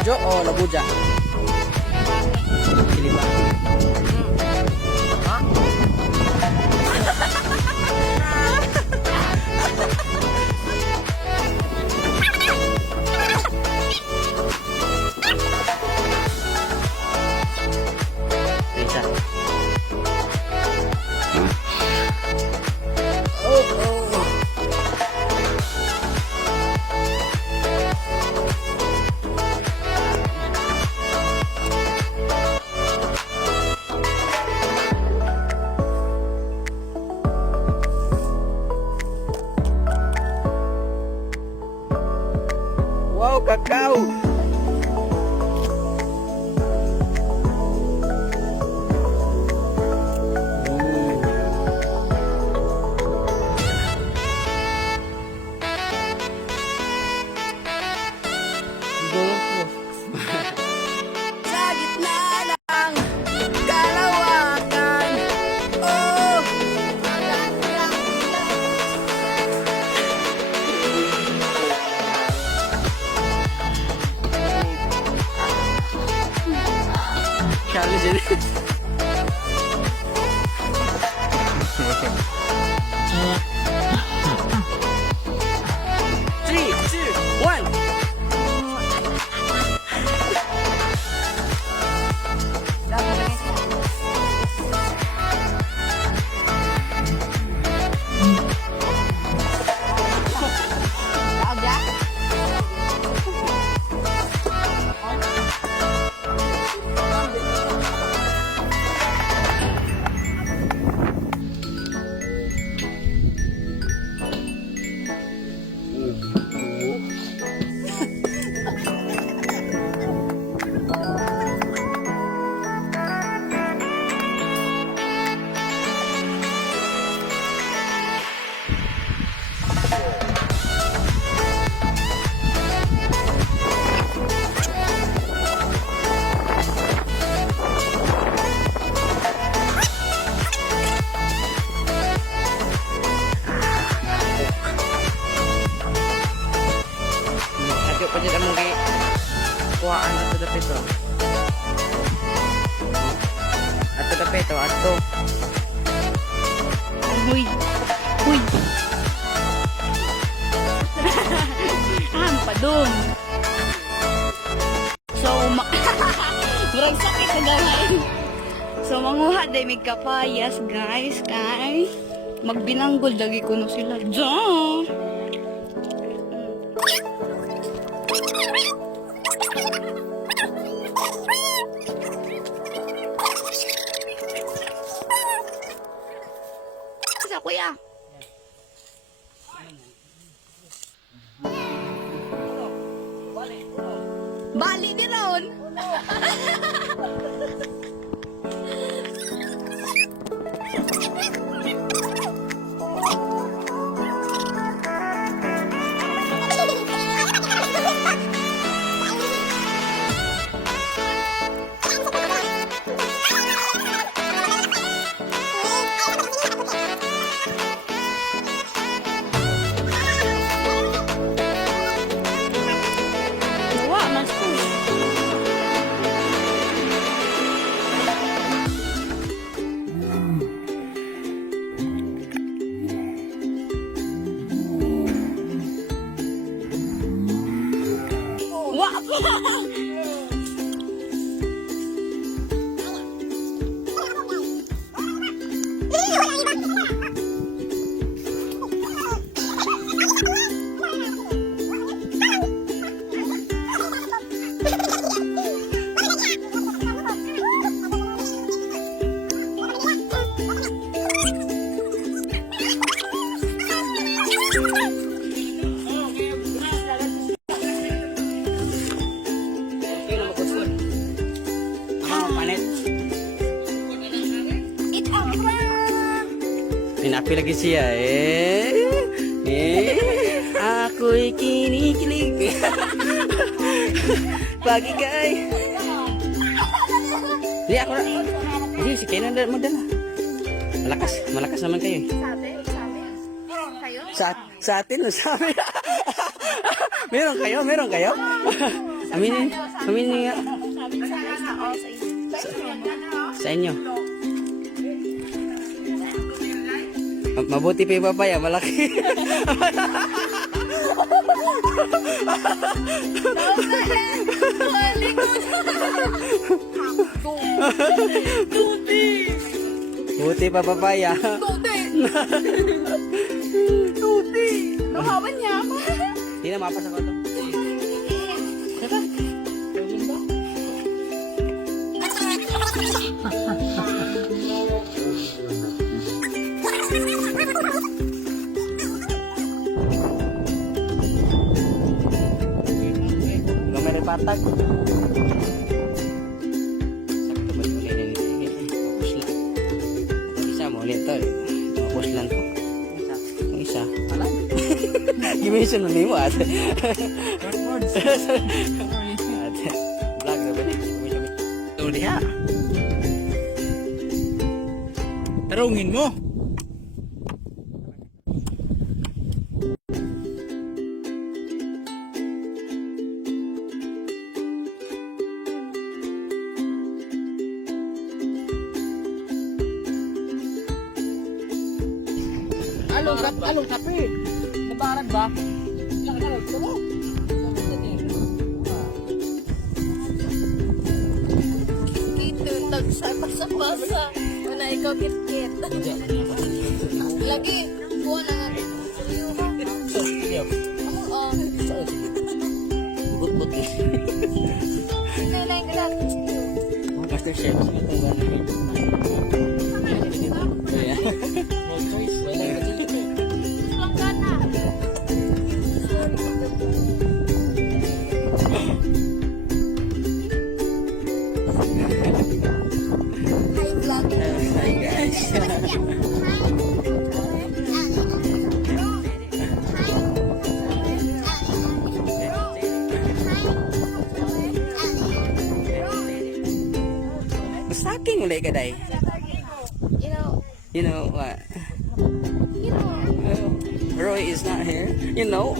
Lojo o Labuja? Silibangi. Ha? Isa. Oh, oh. Wow, kakao! Sa gitna ng kalawakan, oh! Challenge ini. 3, 2, 1. Pa dyan ang mga kuhaan ato dapito. Ato dapito, ato. Huy. Huy. Padung. So, murag sakit na gawin. So, manguha day may kapayas, guys. Kay magbinanggol, lagi ko no sila. Diyan. Sa kuya. Bali din ron. Pinapi lagi siya ako'y kinikilig. Pagi kay. Di ako na. Di si Kenan mo dala. Malakas naman kayo. Sa atin, sabi. Meron kayo? Aminin. Humingi nga. Sa inyo. Mabuti pa yung papaya, malaki. Buti pa papaya. Tuti! Nahawan niya ako. Hindi na mapasa ko ito. Gamay rin patag. Sakto ba yung ulit? Tapos lang. Isa mo ulit to. Tapos lang to. Yung isa. Gimension mo mo ate. Ate. Vlog na ba ni? Uli ha. Tarungin mo. Along kape. Nabarag ba? Along ito mo. Kito, tagsa-basa. Wala ikaw kit-kit. Lagi, buwan na nga. Oo. But eh. Kailangan ka lang. Master Chef. No choice. Wala ka dito. Lang ka na. Hi, vlog. Hi guys. Saking mulai kadai. You know what? Roy is not here. You know?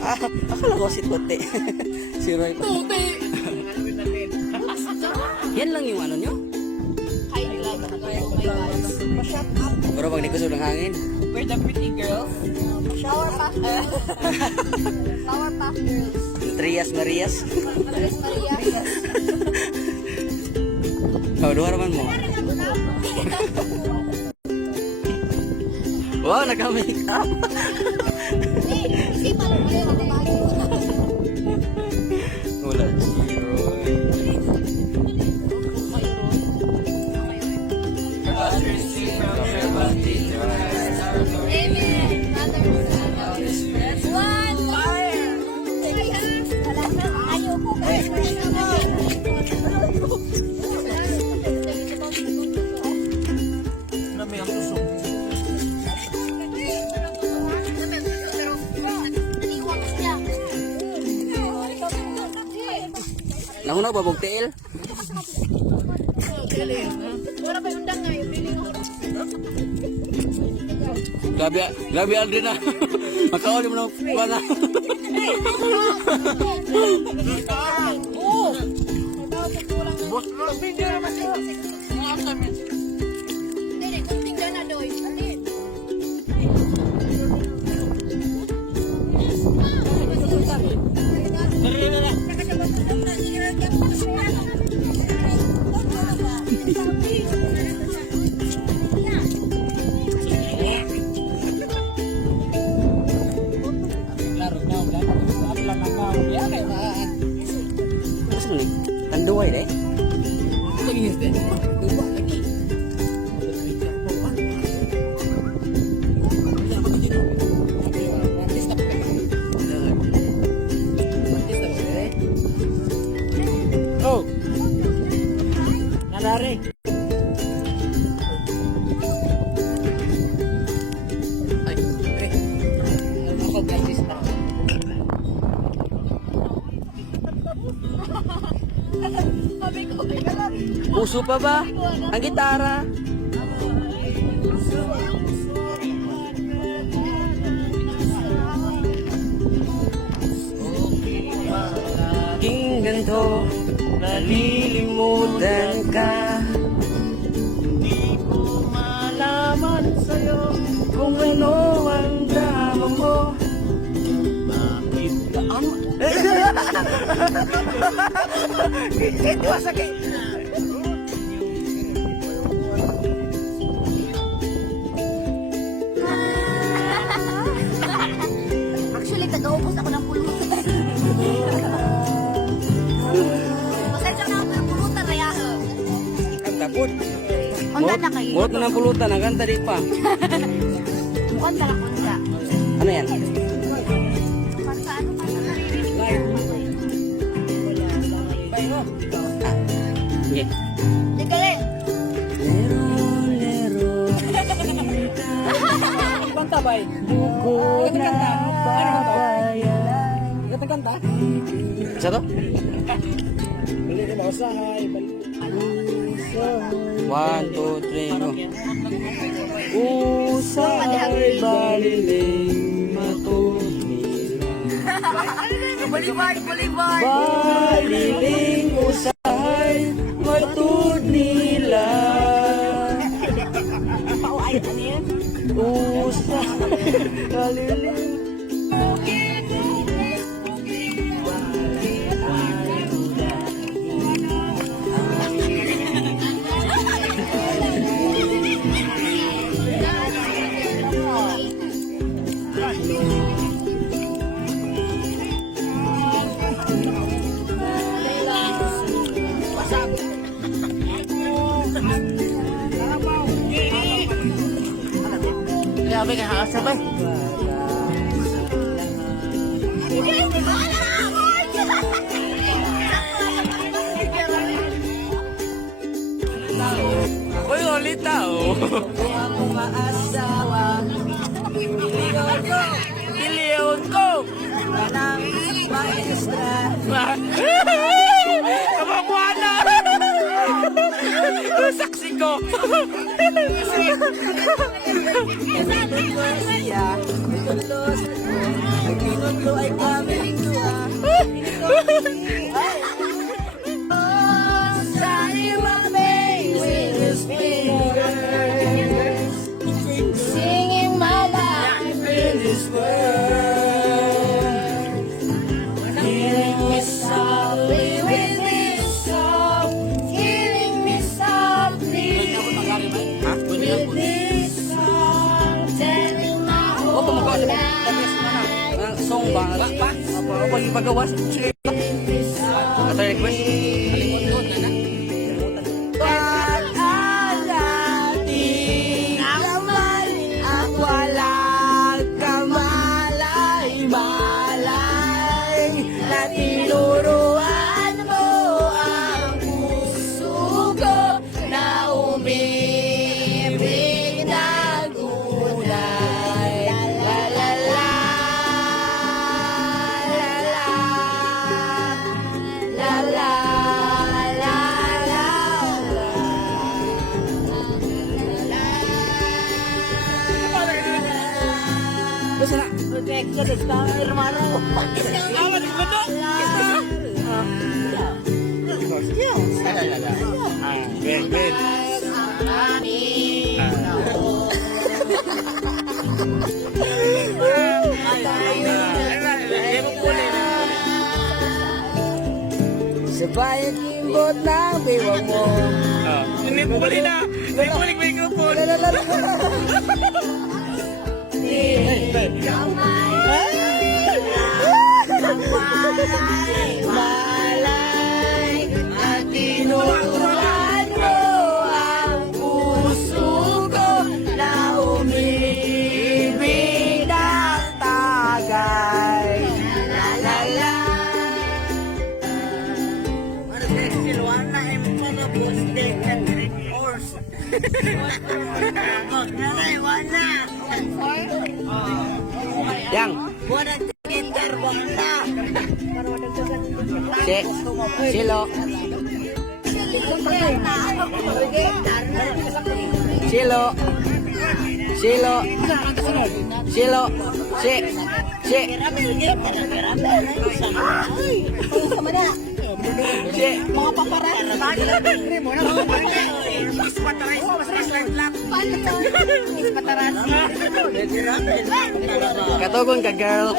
Akala ko si Tote. Si Roy. Tuti! Yan lang yung ano nyo? Hi, vlog. Oh my God. Shut up. Pero pag di ko ng hangin. We're the pretty girls. Shower pack girls. Shower pack girls. Trias Marias. Maria. Oh, dua naman mo. Wow, naka-make up. Wala si Roy. Nami ang susok. Nahunaw ba bog tiil? Wala pa yung undang nga yung piling ko. Grabe Aldrin na. Makauli mo na wala. Boss, video naman siya. Hindi, kunting dana doy. Alin? Klaro na, aplan na ka. Yan kay maan. Gusto mo ni? Tanduay deh. Lagi este. Iba lagi. Oh. Narare. Ay, ako artista. Sabi ko, teka lang. Puso pa ba? Ang gitara. nalilimutan ka. Hindi ko malaman sa'yo Kung ano ang drama mo. bakit ka ang Ito sakit. Actually, tagaupos ako ng pulutan. Pasensya na ako ng pulutan, Raya. Ang tapot. Onda na kayo. Muot na ng pulutan, ang kanta di pa. Onda na kunda. Ano yan? Kanta ano ka na naririnig? Sige. Digale. Lero, lero, Ang kanta ba? bukod na bayan. Ang kanta? Isa to? Bali ko ba usahay? 1, 2, 3, go. Usay baliling matulila. Boulevard, boulevard. Baliling usay matulila. Pauay, ano yan? Usay baliling. Grabe ka kakasabay. Uy, Lolita, oh. Biliyon ko. Kabangwana. Saksi ko. Singing my life in this world. Killing me softly with this song. Killing me softly with this song. Telling my whole life. Song ba? Pa? Apa ipagawas? Sige. Kata request. Pag-alating naman at walang kamalay-malay na tinuruan mo ang puso ko na umibig ng tunay. La la la, la la, la la, la la. Basta na. Protection is the hermano. Awan ko to. Wait. Sabay kimbot ng biwang mo. Hindi mo bali na. Hindi mo balik microphone. Malay at tinuruan mo ang puso ko na umibig ng tagay. La la la. Silwana ay mga posting at horse. Wala. Yang. Wala tinder wala. Silo. Silo. Silo. Silo. Si. Mga paparazzi. Paano yun? Paparazzi. Katugon ka, girl.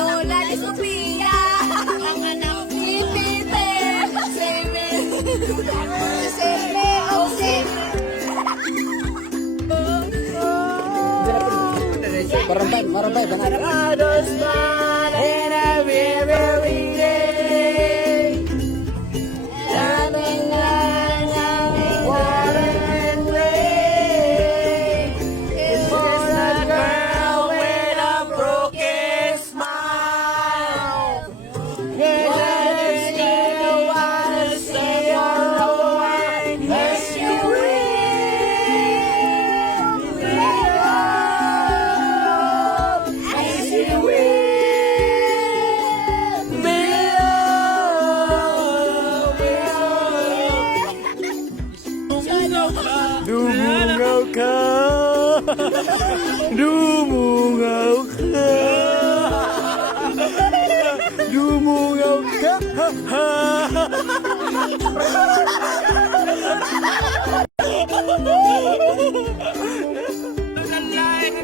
Lola ni Sophia. Ang anak ni Peter. Seme. Marambay, banana. And every day. Water and rain. It's just a girl with a broken smile. Yes, I still wanna see your away. Yes, you will. Yes, you will. Dumungaw ka. Dumungaw ka. Dumungaw ka.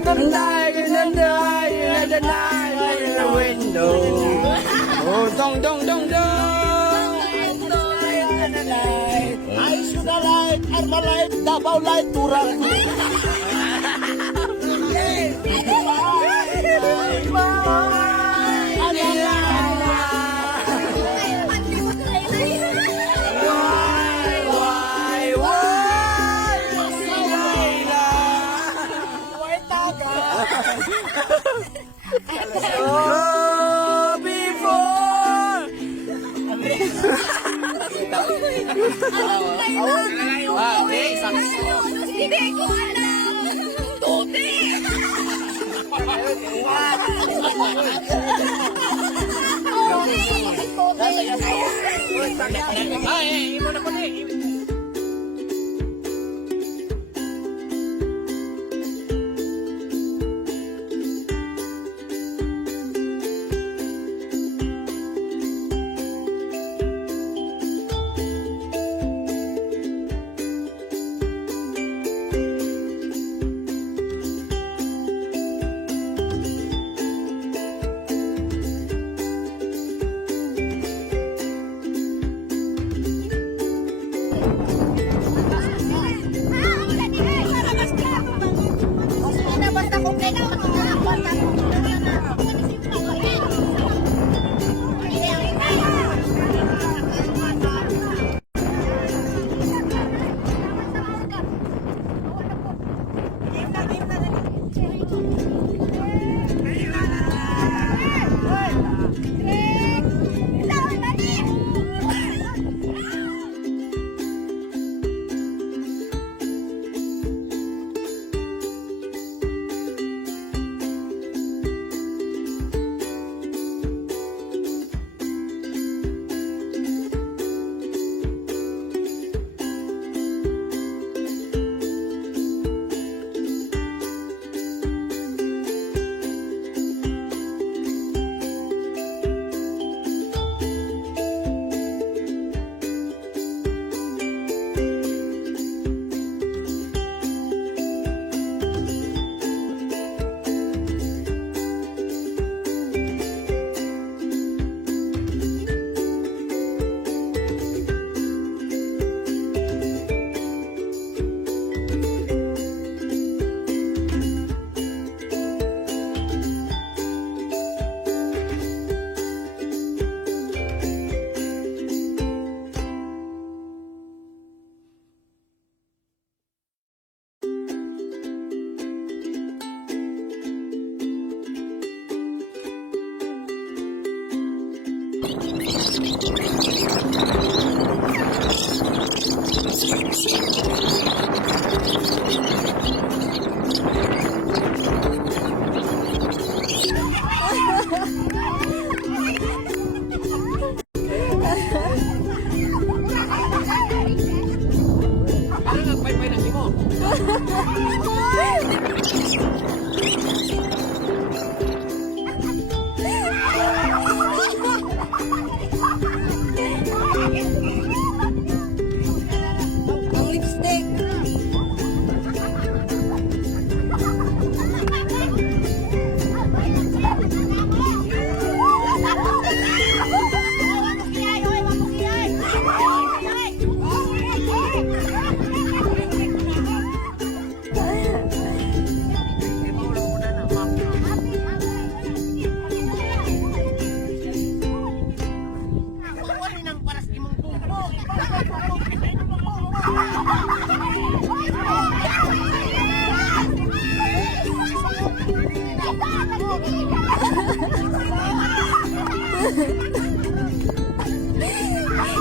The light in the night in the window. Oh, dong. I should have light, Herbalife, Davao Light, Turang. Oh, before. Hindi ko alam. Tubig. Ay, imo na ko ni.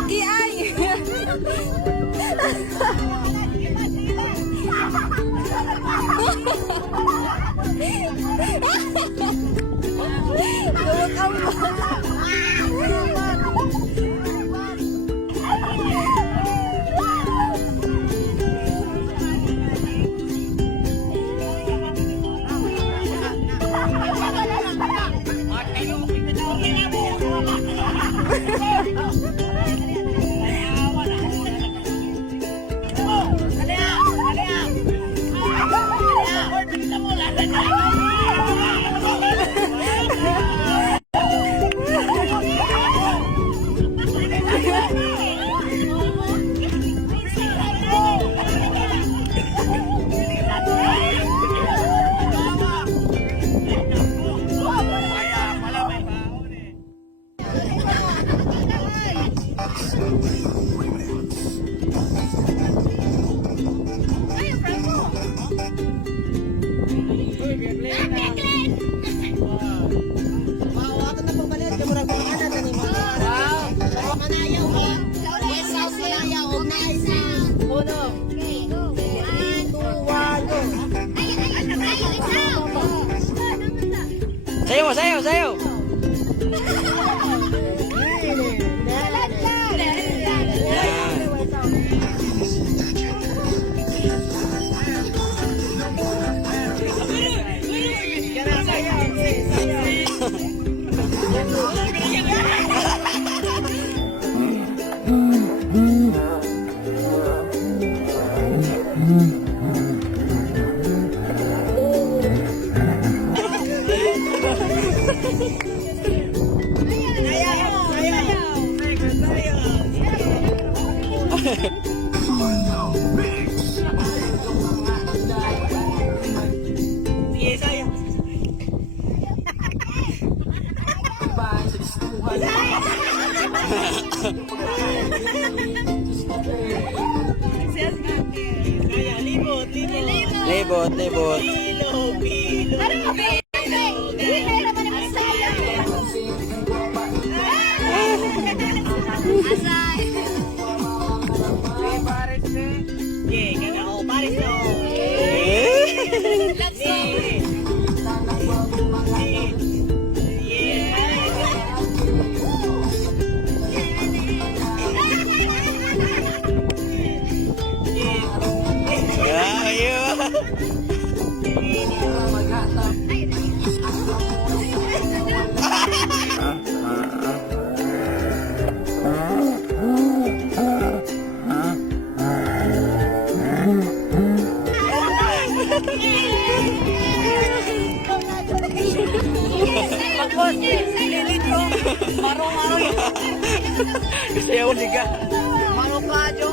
Kiay! Sayo mo, sayo, sayo. Libot, libot. Kasi ako liga. Marokadyo.